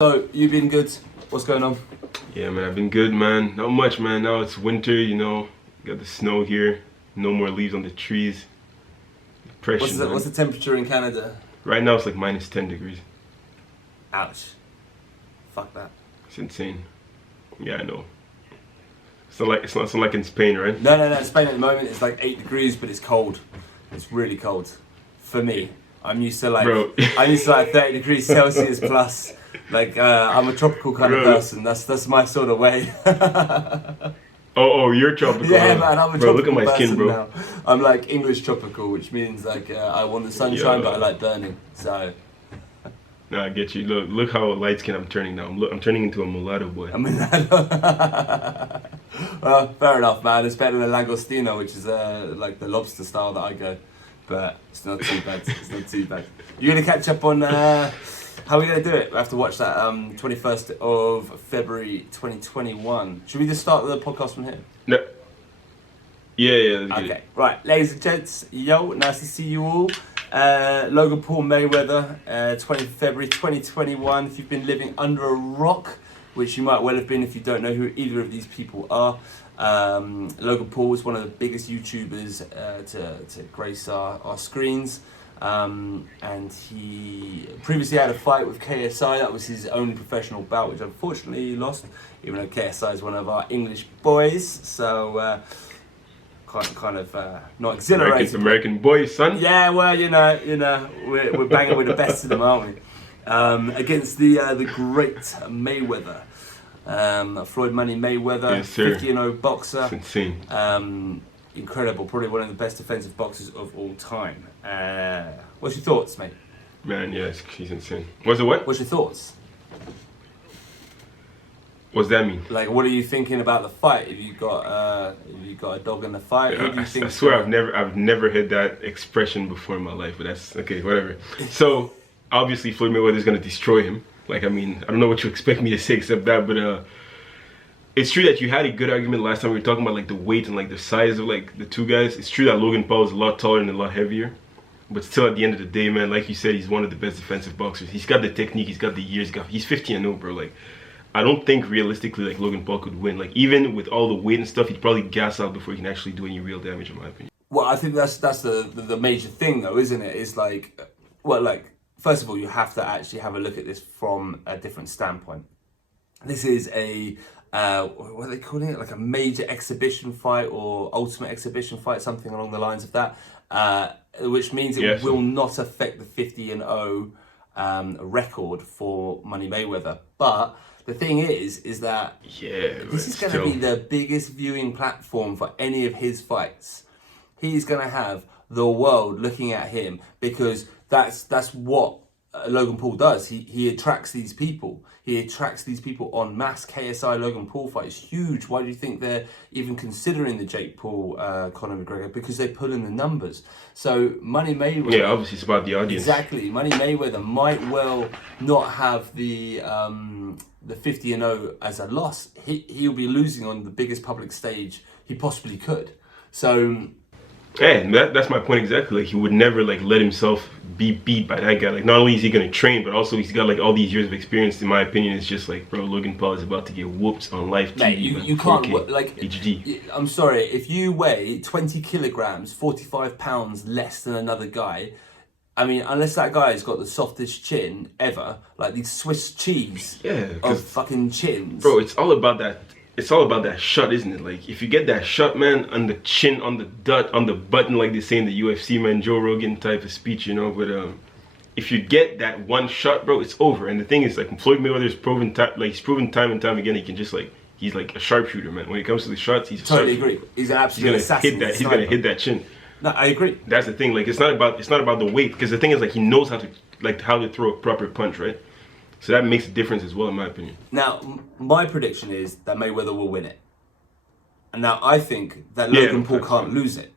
So, you been good? What's going on? Yeah, man, I've been good, man. Not much, man. Now it's winter, you know. Got the snow here. No more leaves on the trees. Depression, What's the temperature in Canada? Right now it's like minus 10 degrees. Ouch. Fuck that. It's insane. Yeah, I know. It's not like in Spain, right? No. Spain at the moment it's like 8 degrees, but it's cold. It's really cold. For me. I'm used to like 30 degrees Celsius plus. Like I'm a tropical kind of person. That's my sort of way. Oh, you're tropical. Yeah, man, I'm a tropical look at my skin, bro. now. I'm like English tropical, which means like I want the sunshine, but I like burning. So. No, I get you. Look how light skin I'm turning now. I'm turning into a mulatto boy. Well, fair enough, man. It's better than Langostino, which is like the lobster style that I go. But it's not too bad. It's not too bad. You're gonna catch up on how are we gonna do it? We have to watch that 21st of February 2021. Should we just start the podcast from here? No. Yeah. Okay. Right, ladies and gents, yo, nice to see you all. Logan Paul Mayweather, 20th February 2021. If you've been living under a rock, which you might well have been if you don't know who either of these people are. Logan Paul was one of the biggest YouTubers to grace our screens. And he previously had a fight with KSI. That was his only professional bout, which unfortunately he lost, even though KSI is one of our English boys. So kind of not exhilarated. American boys, son. Yeah, well, you know, we're banging with the best of them, aren't we? Against the great Mayweather. Floyd Money Mayweather, yes, 50-0 boxer. It's insane. Incredible, probably one of the best defensive boxers of all time. What's your thoughts, mate? Man, yeah, he's insane. What's your thoughts? What's that mean? Like, what are you thinking about the fight? Have you got a dog in the fight? Yeah, Who do you think? I swear I've never heard that expression before in my life, but that's okay, whatever. So obviously Floyd Mayweather is gonna destroy him. Like, I mean, I don't know what you expect me to say except that, but it's true that you had a good argument last time we were talking about like the weight and like the size of like the two guys. It's true that Logan Paul is a lot taller and a lot heavier, but still at the end of the day, man, like you said, he's one of the best defensive boxers. He's got the technique, he's got the years, he's 50-0, bro. Like, I don't think realistically like Logan Paul could win. Like, even with all the weight and stuff, he'd probably gas out before he can actually do any real damage, in my opinion. Well, I think that's the major thing, though, isn't it? It's like, well, like, first of all, you have to actually have a look at this from a different standpoint. This is a what are they calling it? Like a major exhibition fight or ultimate exhibition fight, something along the lines of that. Which means it will not affect the 50-0 record for Money Mayweather. But the thing is that this is going to be the biggest viewing platform for any of his fights. He's going to have the world looking at him because that's what Logan Paul does. He attracts these people. He attracts these people en masse. KSI Logan Paul fight is huge. Why do you think they're even considering the Jake Paul Conor McGregor? Because they pull in the numbers. So Money Mayweather. Yeah, obviously it's about the audience. Exactly. Money Mayweather might well not have the 50-0 as a loss. He'll be losing on the biggest public stage he possibly could. So. And that's my point exactly. Like, he would never like let himself be beat by that guy. Like, not only is he gonna train, but also he's got like all these years of experience. In my opinion, it's just like, bro, Logan Paul is about to get whooped on live TV. Mate, you can't like HG. I'm sorry, if you weigh 20 kilograms, 45 pounds less than another guy, I mean, unless that guy's got the softest chin ever, like these Swiss cheese of fucking chins. Bro, it's all about that. It's all about that shot, isn't it? Like, if you get that shot, man, on the chin, on the on the button, like they say in the UFC, man, Joe Rogan type of speech, you know. But if you get that one shot, bro, it's over. And the thing is, like, Floyd Mayweather's proven time and time again, he can just like, he's like a sharpshooter, man. When it comes to the shots, he's totally agree. He's an absolute assassin. He's gonna hit that chin. No, I agree. That's the thing. Like, it's not about the weight, because the thing is, like, he knows how to throw a proper punch, right? So that makes a difference as well, in my opinion. Now, my prediction is that Mayweather will win it. And now I think that Logan Paul can't lose it.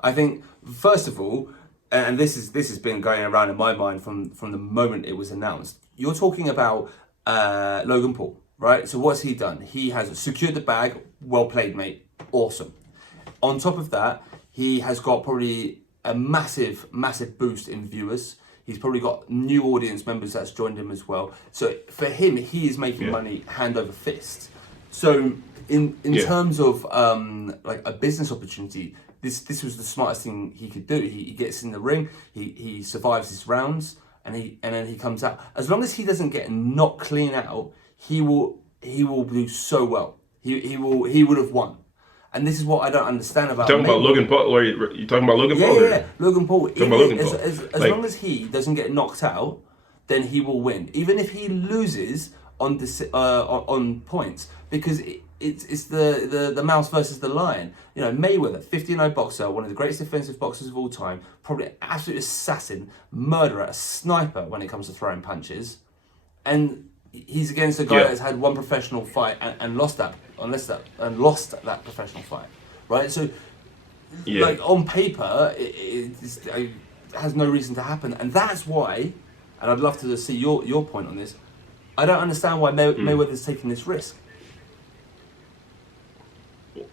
I think, first of all, and this has been going around in my mind from the moment it was announced. You're talking about Logan Paul, right? So what's he done? He has secured the bag. Well played, mate. Awesome. On top of that, he has got probably a massive boost in viewers. He's probably got new audience members that's joined him as well. So for him, he is making money hand over fist. So in terms of like a business opportunity, this was the smartest thing he could do. He gets in the ring, he survives his rounds, and then he comes out. As long as he doesn't get knocked clean out, he will do so well. He would have won. And this is what I don't understand about. You're talking about Logan Paul, or you talking about Logan Paul? Yeah. Logan Paul. As long as he doesn't get knocked out, then he will win. Even if he loses on points, because it's the mouse versus the lion. You know, Mayweather, 15-0 boxer, one of the greatest defensive boxers of all time, probably an absolute assassin, murderer, a sniper when it comes to throwing punches, and he's against a guy that's had one professional fight and lost that professional fight, right? So, like on paper, it has no reason to happen, and that's why. And I'd love to see your point on this. I don't understand why Mayweather's taking this risk.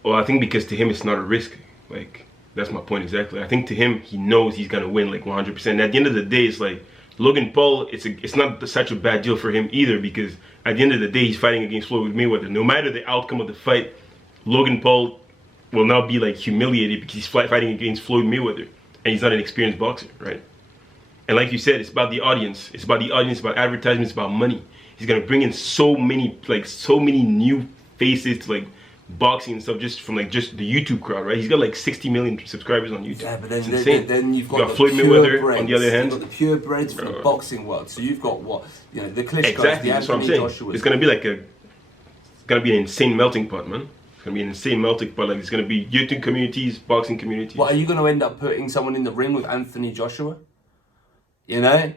Well, I think because to him it's not a risk. Like, that's my point exactly. I think to him, he knows he's gonna win like 100%. And at the end of the day, it's like Logan Paul. It's not such a bad deal for him either, because at the end of the day, he's fighting against Floyd Mayweather. No matter the outcome of the fight, Logan Paul will not be like humiliated because he's fighting against Floyd Mayweather, and he's not an experienced boxer, right? And like you said, it's about the audience. It's about the audience, about advertisements, it's about money. He's gonna bring in so many new faces to like boxing and stuff, just from like just the YouTube crowd, right? He's got like 60 million subscribers on YouTube. Yeah, but then you've got Floyd Mayweather on the other hand. You've got the purebreds for the boxing world. So you've got the Klitschko's, exactly, the that's what I'm Anthony saying. Joshua's. It's gonna be like an insane melting pot, man. It's gonna be an insane melting pot. Like, it's gonna be YouTube communities, boxing communities. What, are you gonna end up putting someone in the ring with Anthony Joshua? You know?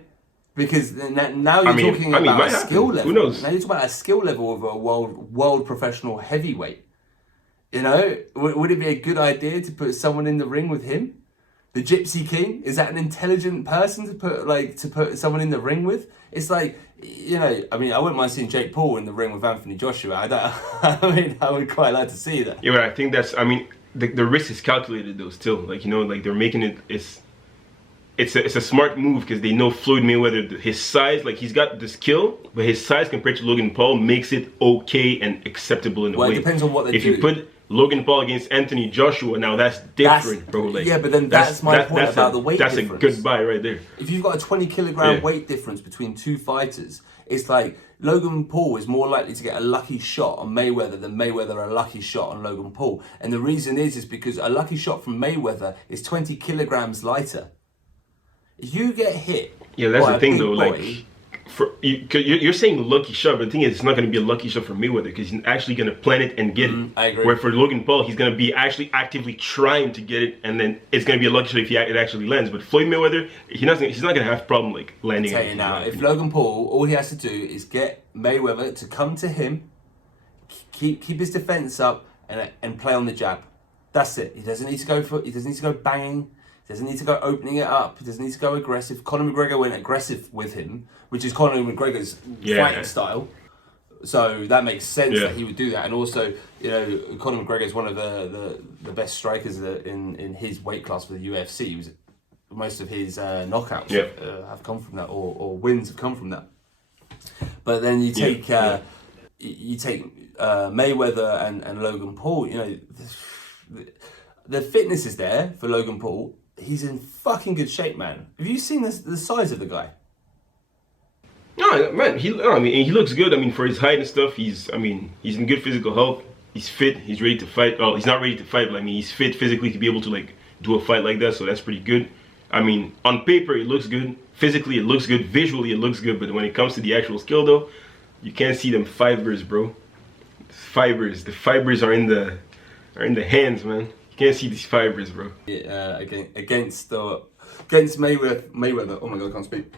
Because now you're talking about a skill level. Who knows? Now you're talking about a skill level of a world professional heavyweight. You know, would it be a good idea to put someone in the ring with him? The Gypsy King? Is that an intelligent person to put someone in the ring with? It's like, you know, I mean, I wouldn't mind seeing Jake Paul in the ring with Anthony Joshua. I would quite like to see that. Yeah, but I think the risk is calculated though still. Like, you know, like they're making it, it's a smart move, because they know Floyd Mayweather, his size, like he's got the skill, but his size compared to Logan Paul makes it okay and acceptable in a way. Well, it depends on what they do. If you put Logan Paul against Anthony Joshua, now that's different, bro. Like, yeah, but then that's my point about the weight difference. That's a good buy right there. If you've got a 20 kilogram weight difference between two fighters, it's like Logan Paul is more likely to get a lucky shot on Mayweather than Mayweather a lucky shot on Logan Paul. And the reason is because a lucky shot from Mayweather is 20 kilograms lighter. If you get hit, yeah, that's the thing though. Like, you're saying lucky shot, but the thing is, it's not going to be a lucky shot for Mayweather, because he's actually going to plan it and get it. I agree. Where for Logan Paul, he's going to be actually actively trying to get it, and then it's going to be a lucky shot if it actually lands. But Floyd Mayweather, he's not going to have a problem like landing. I'll tell you now, if Logan Paul, all he has to do is get Mayweather to come to him, keep his defense up, and play on the jab. That's it. He doesn't need to go banging. He doesn't need to go opening it up. He doesn't need to go aggressive. Conor McGregor went aggressive with him, which is Conor McGregor's fighting style. So that makes sense that he would do that. And also, you know, Conor McGregor is one of the best strikers in his weight class for the UFC. Most of his knockouts have come from that, or wins have come from that. But then you take Mayweather and Logan Paul. You know, the fitness is there for Logan Paul. He's in fucking good shape, man. Have you seen the size of the guy? No, man. He looks good. I mean, for his height and stuff, he's in good physical health. He's fit. He's ready to fight. Oh, he's not ready to fight, but I mean, he's fit physically to be able to like do a fight like that. So that's pretty good. I mean, on paper it looks good. Physically it looks good. Visually it looks good. But when it comes to the actual skill, though, you can't see them fibers, bro. Fibers. The fibers are in the hands, man. You can't see these fibers, bro. Yeah, against Mayweather. Oh my god, I can't speak.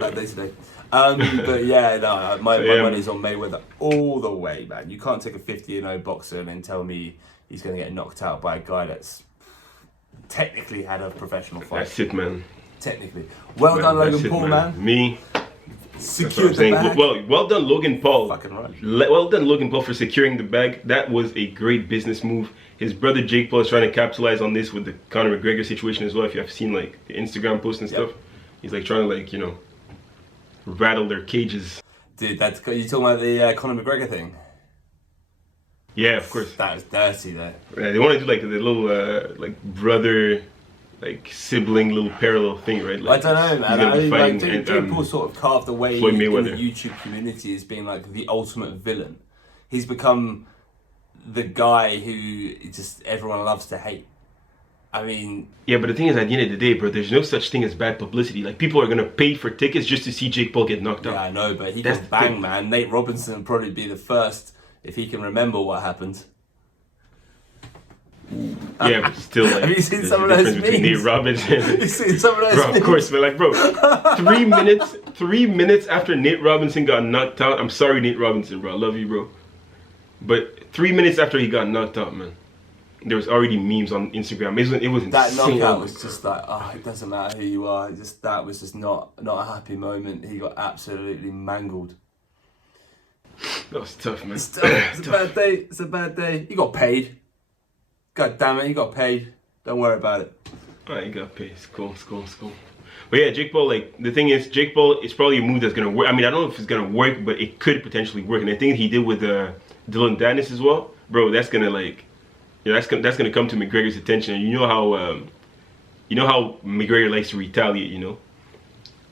That day today. But yeah, no, my money's on Mayweather all the way, man. You can't take a 50-0 boxer and then tell me he's going to get knocked out by a guy that's technically had a professional fight. That's it, man. Technically. Well done, Logan Paul, man. Me. Secured the bag. Well done, Logan Paul. Fucking right. Well done, Logan Paul, for securing the bag. That was a great business move. His brother Jake Paul is trying to capitalize on this with the Conor McGregor situation as well. If you have seen like the Instagram posts and stuff, He's like trying to like, you know, rattle their cages. Dude, that's you talking about the Conor McGregor thing? Yeah, of course. That was dirty, though. Yeah, they want to do like the little like brother, like sibling little parallel thing, right? Like, I don't know, man. He's gonna be fighting Jake Paul sort of carved away Floyd in the Mayweather. YouTube community as being like the ultimate villain. He's become the guy who just everyone loves to hate. I mean, yeah, but the thing is, at the end of the day, bro, there's no such thing as bad publicity. Like, people are gonna pay for tickets just to see Jake Paul get knocked out. yeah, I know, but he That's got the thing. banged, man. Nate Robinson would probably be the first if he can remember what happened. Yeah, but still, like, Have you seen there's some a of those difference between memes? Nate Robinson. You seen some of those Bro, of memes? course, man. Like, bro, 3 minutes after Nate Robinson got knocked out. I'm sorry, Nate Robinson, bro. I love you, bro. But 3 minutes after he got knocked out, man, there was already memes on Instagram. It was That insane. knockout was just like, oh, it doesn't matter who you are. That was just not a happy moment. He got absolutely mangled. That was tough, man. It's a bad day. It's a bad day. You got paid. God damn it, you got paid. Don't worry about it. Alright, you got paid. It's cool, it's cool, it's cool. But yeah, Jake Paul, like, the thing is, Jake Paul is probably a move that's gonna work. I mean, I don't know if it's gonna work, but it could potentially work. And I think he did with Dylan Dennis as well. Bro, that's gonna like, yeah, that's gonna come to McGregor's attention. And you know how McGregor likes to retaliate. You know,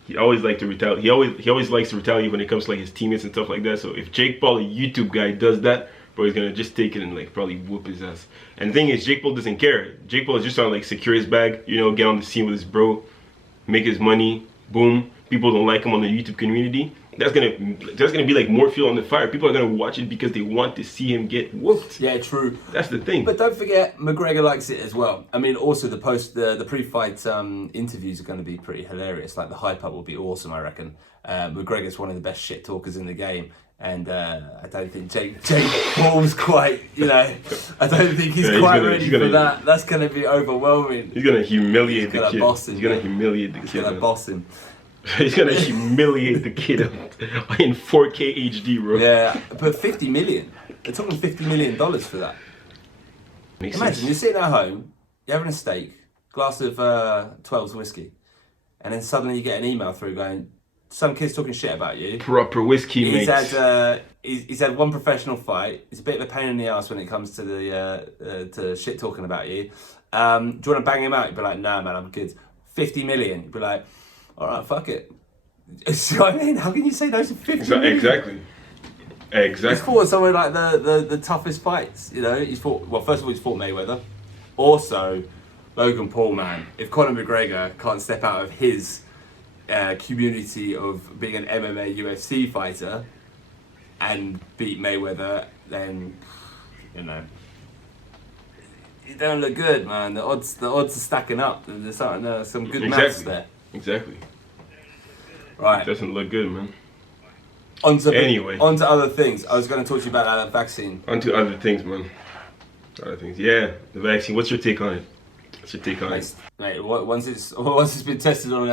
he always likes to retaliate. He always likes to retaliate when it comes to like his teammates and stuff like that. So if Jake Paul, a YouTube guy, does that, bro, he's gonna just take it and like probably whoop his ass. And the thing is, Jake Paul doesn't care. Jake Paul is just trying to like secure his bag. You know, get on the scene with his bro, make his money. Boom. People don't like him on the YouTube community. That's gonna be like more fuel on the fire. People are gonna watch it because they want to see him get whooped. Yeah, true. That's the thing. But don't forget, McGregor likes it as well. I mean, also the pre-fight interviews are going to be pretty hilarious. Like the hype up will be awesome, I reckon. McGregor's one of the best shit talkers in the game, and I don't think Jake Paul's quite. You know, I don't think he's quite ready for that. That's going to be overwhelming. He's gonna humiliate He's the kid. boss him, He's gonna man. humiliate the He's kid. going to Man. boss him. He's gonna humiliate the kid in 4K HD, bro. Yeah, but 50 million. They're talking $50 million for that. Makes Imagine sense. you're sitting at home, you're having a steak, glass of 12's whiskey, and then suddenly you get an email through going, some kid's talking shit about you. Proper whiskey, He's mate. he's had one professional fight. It's a bit of a pain in the ass when it comes to the to shit talking about you. Do you want to bang him out? You'd be like, nah, man, I'm good. 50 million. You'd be like, all right, fuck it. See what I mean? How can you say no to 50 million? Exactly. He's fought some of like the toughest fights. You know, he's fought. Well, first of all, he's fought Mayweather. Also, Logan Paul, man. If Conor McGregor can't step out of his community of being an MMA UFC fighter and beat Mayweather, then you know it don't look good, man. The odds are stacking up. There's some good maths there. Exactly. Right. It doesn't look good, man. Anyway, on to other things. I was going to talk to you about that vaccine. On to other things, man. Other things. Yeah, the vaccine. What's your take on it? What's your take on it? Mate, once it's been tested on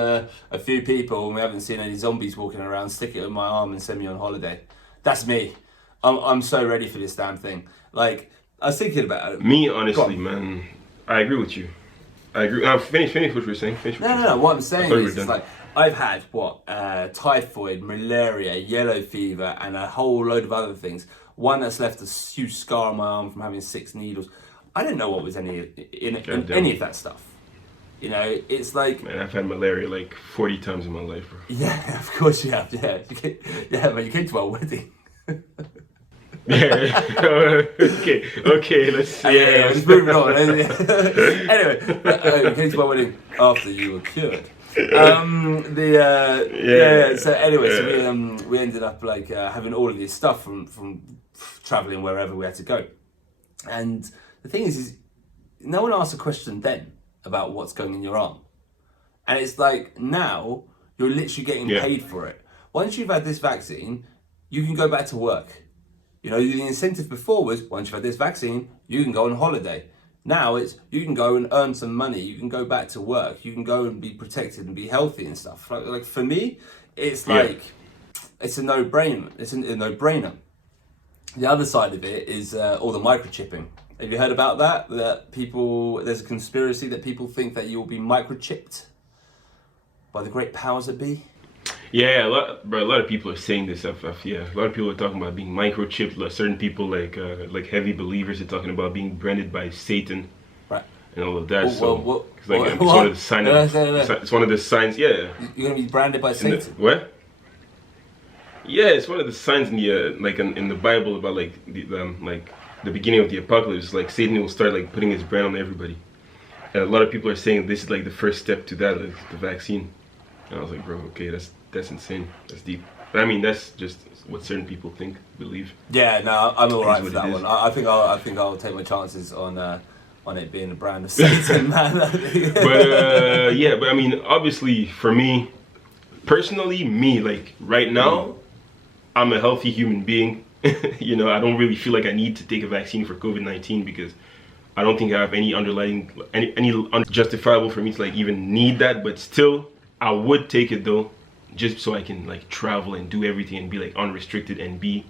a few people and we haven't seen any zombies walking around, stick it in my arm and send me on holiday. That's me. I'm so ready for this damn thing. Like, I was thinking about it. Me, honestly, man, I agree with you. I agree. Finish what you were saying. No. What I'm saying is, it's like, I've had typhoid, malaria, yellow fever, and a whole load of other things. One that's left a huge scar on my arm from having 6 needles. I didn't know what was in any of that stuff. You know, it's like... Man, I've had malaria like 40 times in my life, bro. Yeah, of course you have. Yeah, but you came to our wedding. Yeah. Okay. Let's see. Yeah, let's move on. Anyway, you came to my wedding after you were cured. So anyway, so we ended up like having all of this stuff from traveling wherever we had to go, and the thing is no one asked a question then about what's going in your arm, and it's like now you're literally getting paid for it. Once you've had this vaccine, you can go back to work. You know, the incentive before was once you've had this vaccine, you can go on holiday. Now it's you can go and earn some money. You can go back to work. You can go and be protected and be healthy and stuff. Like for me, it's like it's a no-brainer. It's a no-brainer. The other side of it is all the microchipping. Have you heard about that? That there's a conspiracy that people think that you will be microchipped. by the great powers that be? Yeah, a lot of people are saying this stuff. Yeah, a lot of people are talking about being microchipped. Certain people, like heavy believers, are talking about being branded by Satan, Right. and all of that. Well, it's one of the signs. It's one of the signs. Yeah. You're gonna be branded by Satan. What? Yeah, it's one of the signs in the in the Bible about like the beginning of the apocalypse. Like Satan will start like putting his brand on everybody, and a lot of people are saying this is like the first step to that, like the vaccine. And I was like, bro, okay, that's insane. That's deep. But I mean, that's just what certain people think, believe. Yeah, no, I'm alright with that one. I think I'll take my chances on it being a brand of Satan, man. But yeah, but I mean, obviously, for me, personally, like right now, I'm a healthy human being. You know, I don't really feel like I need to take a vaccine for COVID-19 because I don't think I have any underlying, any unjustifiable for me to like even need that. But still, I would take it though, just so I can like travel and do everything and be like unrestricted and be,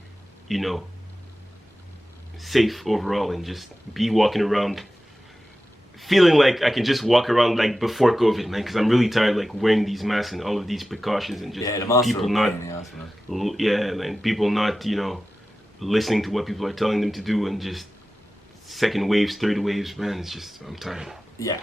you know, safe overall and just be walking around feeling like I can just walk around like before COVID, man, because I'm really tired of like wearing these masks and all of these precautions and just people not, and people not, you know, listening to what people are telling them to do and just second waves, third waves, man. It's just, I'm tired. Yeah.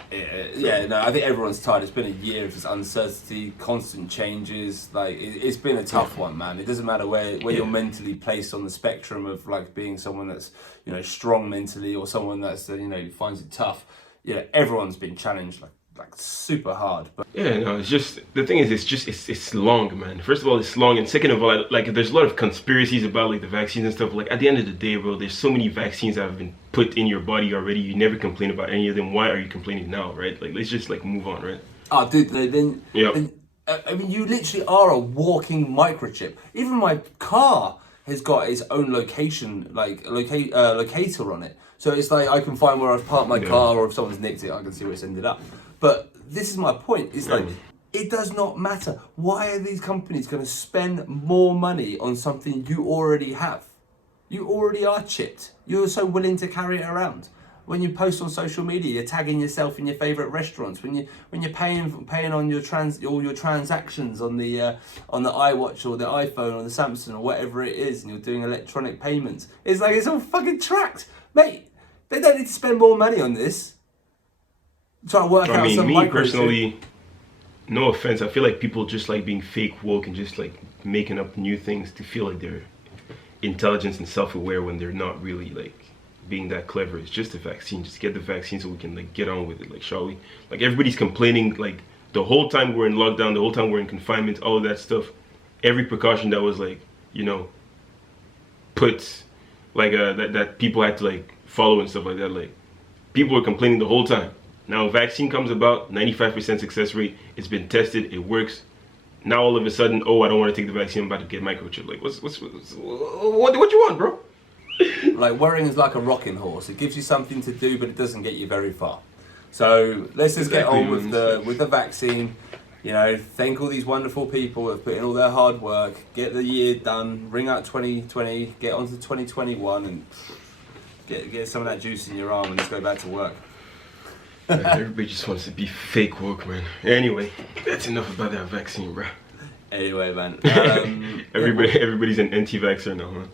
No, I think everyone's tired. It's been a year of this uncertainty, constant changes. Like it's been a tough one, man. It doesn't matter where you're mentally placed on the spectrum of like being someone that's, you know, strong mentally or someone that's you know, finds it tough. Yeah, everyone's been challenged like super hard. But yeah, no, it's just the thing is, it's long, man. First of all, it's long, and second of all, like there's a lot of conspiracies about like the vaccines and stuff. Like at the end of the day, bro, there's so many vaccines that have been put in your body already. You never complain about any of them. Why are you complaining now, right? Like let's just like move on, right? Oh, dude, then I mean, you literally are a walking microchip. Even my car has got its own location, like locator on it. So it's like I can find where I've parked my car, or if someone's nicked it, I can see where it's ended up. But this is my point. It's like, it does not matter. Why are these companies going to spend more money on something you already have? You already are chipped. You're so willing to carry it around. When you post on social media, you're tagging yourself in your favourite restaurants. When you're paying on all your transactions on the iWatch or the iPhone or the Samsung or whatever it is, and you're doing electronic payments, it's like it's all fucking tracked, mate. They don't need to spend more money on this. Try to work out some me personally, no offense, I feel like people just like being fake woke and just like making up new things to feel like they're intelligent and self-aware when they're not really like being that clever. It's just a vaccine. Just get the vaccine so we can like get on with it, like, shall we? Like everybody's complaining like the whole time we're in lockdown, the whole time we're in confinement, all of that stuff. Every precaution that was like, you know, put like that people had to like follow and stuff like that. Like people were complaining the whole time. Now a vaccine comes about, 95% success rate. It's been tested. It works. Now all of a sudden, oh, I don't want to take the vaccine. I'm about to get microchip. Like what you want, bro? Like worrying is like a rocking horse. It gives you something to do, but it doesn't get you very far. So let's just get on with the vaccine. You know, thank all these wonderful people that have put in all their hard work. Get the year done. Ring out 2020. Get on to 2021 and get some of that juice in your arm and just go back to work. Everybody just wants to be fake woke, man. Anyway, that's enough about that vaccine, bro. Anyway, man. Everybody's an anti-vaxxer now, man.